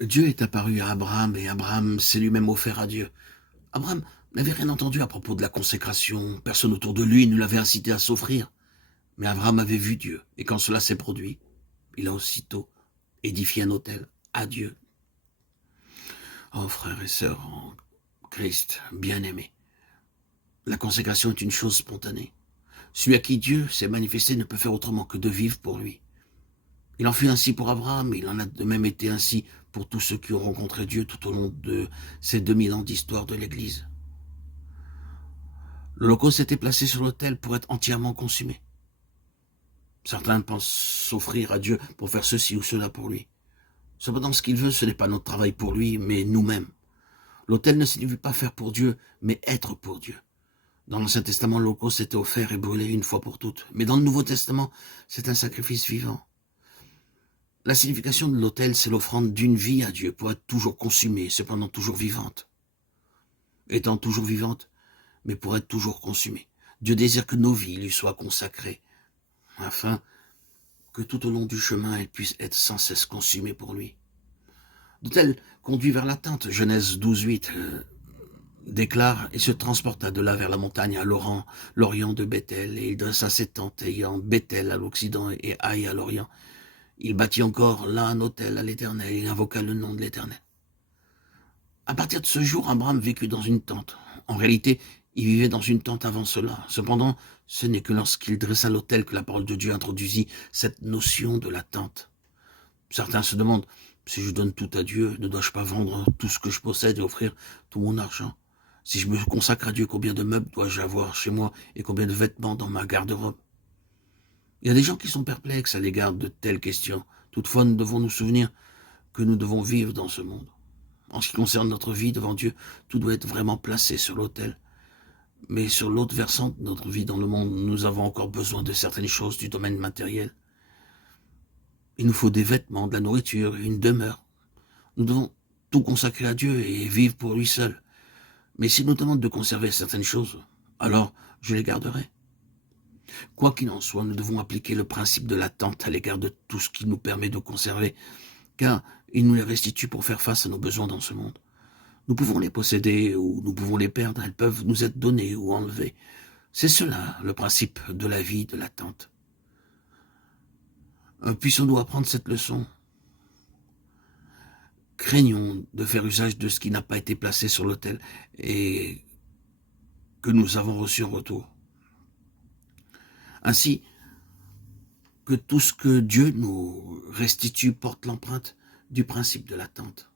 Dieu est apparu à Abraham et Abraham s'est lui-même offert à Dieu. Abraham n'avait rien entendu à propos de la consécration, personne autour de lui ne l'avait incité à s'offrir. Mais Abraham avait vu Dieu, et quand cela s'est produit, il a aussitôt édifié un autel à Dieu. Oh frères et sœurs en Christ, bien-aimés, la consécration est une chose spontanée. Celui à qui Dieu s'est manifesté ne peut faire autrement que de vivre pour lui. Il en fut ainsi pour Abraham, il en a de même été ainsi pour tous ceux qui ont rencontré Dieu tout au long de ces 2000 ans d'histoire de l'Église. L'Holocauste était placé sur l'autel pour être entièrement consumé. Certains pensent s'offrir à Dieu pour faire ceci ou cela pour lui. Cependant, ce qu'il veut, ce n'est pas notre travail pour lui, mais nous-mêmes. L'autel ne signifie pas faire pour Dieu, mais être pour Dieu. Dans l'Ancien Testament, l'Holocauste était offert et brûlé une fois pour toutes. Mais dans le Nouveau Testament, c'est un sacrifice vivant. La signification de l'autel, c'est l'offrande d'une vie à Dieu pour être toujours consumée, cependant toujours vivante. Étant toujours vivante, mais pour être toujours consumée. Dieu désire que nos vies lui soient consacrées, afin que tout au long du chemin, elles puissent être sans cesse consumées pour lui. L'autel conduit vers l'attente. Genèse 12:8 déclare « Et se transporta de là vers la montagne à l'orient de Bethel, et il dressa ses tentes, ayant Bethel à l'occident et Haï à l'orient. Il bâtit encore là un autel à l'Éternel, et invoqua le nom de l'Éternel. » À partir de ce jour, Abraham vécut dans une tente. En réalité, il vivait dans une tente avant cela. Cependant, ce n'est que lorsqu'il dressa l'autel que la parole de Dieu introduisit cette notion de la tente. Certains se demandent, si je donne tout à Dieu, ne dois-je pas vendre tout ce que je possède et offrir tout mon argent? Si je me consacre à Dieu, combien de meubles dois-je avoir chez moi et combien de vêtements dans ma garde-robe? Il y a des gens qui sont perplexes à l'égard de telles questions. Toutefois, nous devons nous souvenir que nous devons vivre dans ce monde. En ce qui concerne notre vie devant Dieu, tout doit être vraiment placé sur l'autel. Mais sur l'autre versant de notre vie dans le monde, nous avons encore besoin de certaines choses du domaine matériel. Il nous faut des vêtements, de la nourriture et une demeure. Nous devons tout consacrer à Dieu et vivre pour lui seul. Mais s'il nous demande de conserver certaines choses, alors je les garderai. Quoi qu'il en soit, nous devons appliquer le principe de l'attente à l'égard de tout ce qui nous permet de conserver, car il nous les restitue pour faire face à nos besoins dans ce monde. Nous pouvons les posséder ou nous pouvons les perdre, elles peuvent nous être données ou enlevées. C'est cela le principe de la vie de l'attente. Puissons-nous apprendre cette leçon? Craignons de faire usage de ce qui n'a pas été placé sur l'autel et que nous avons reçu en retour. Ainsi que tout ce que Dieu nous restitue porte l'empreinte du principe de l'attente.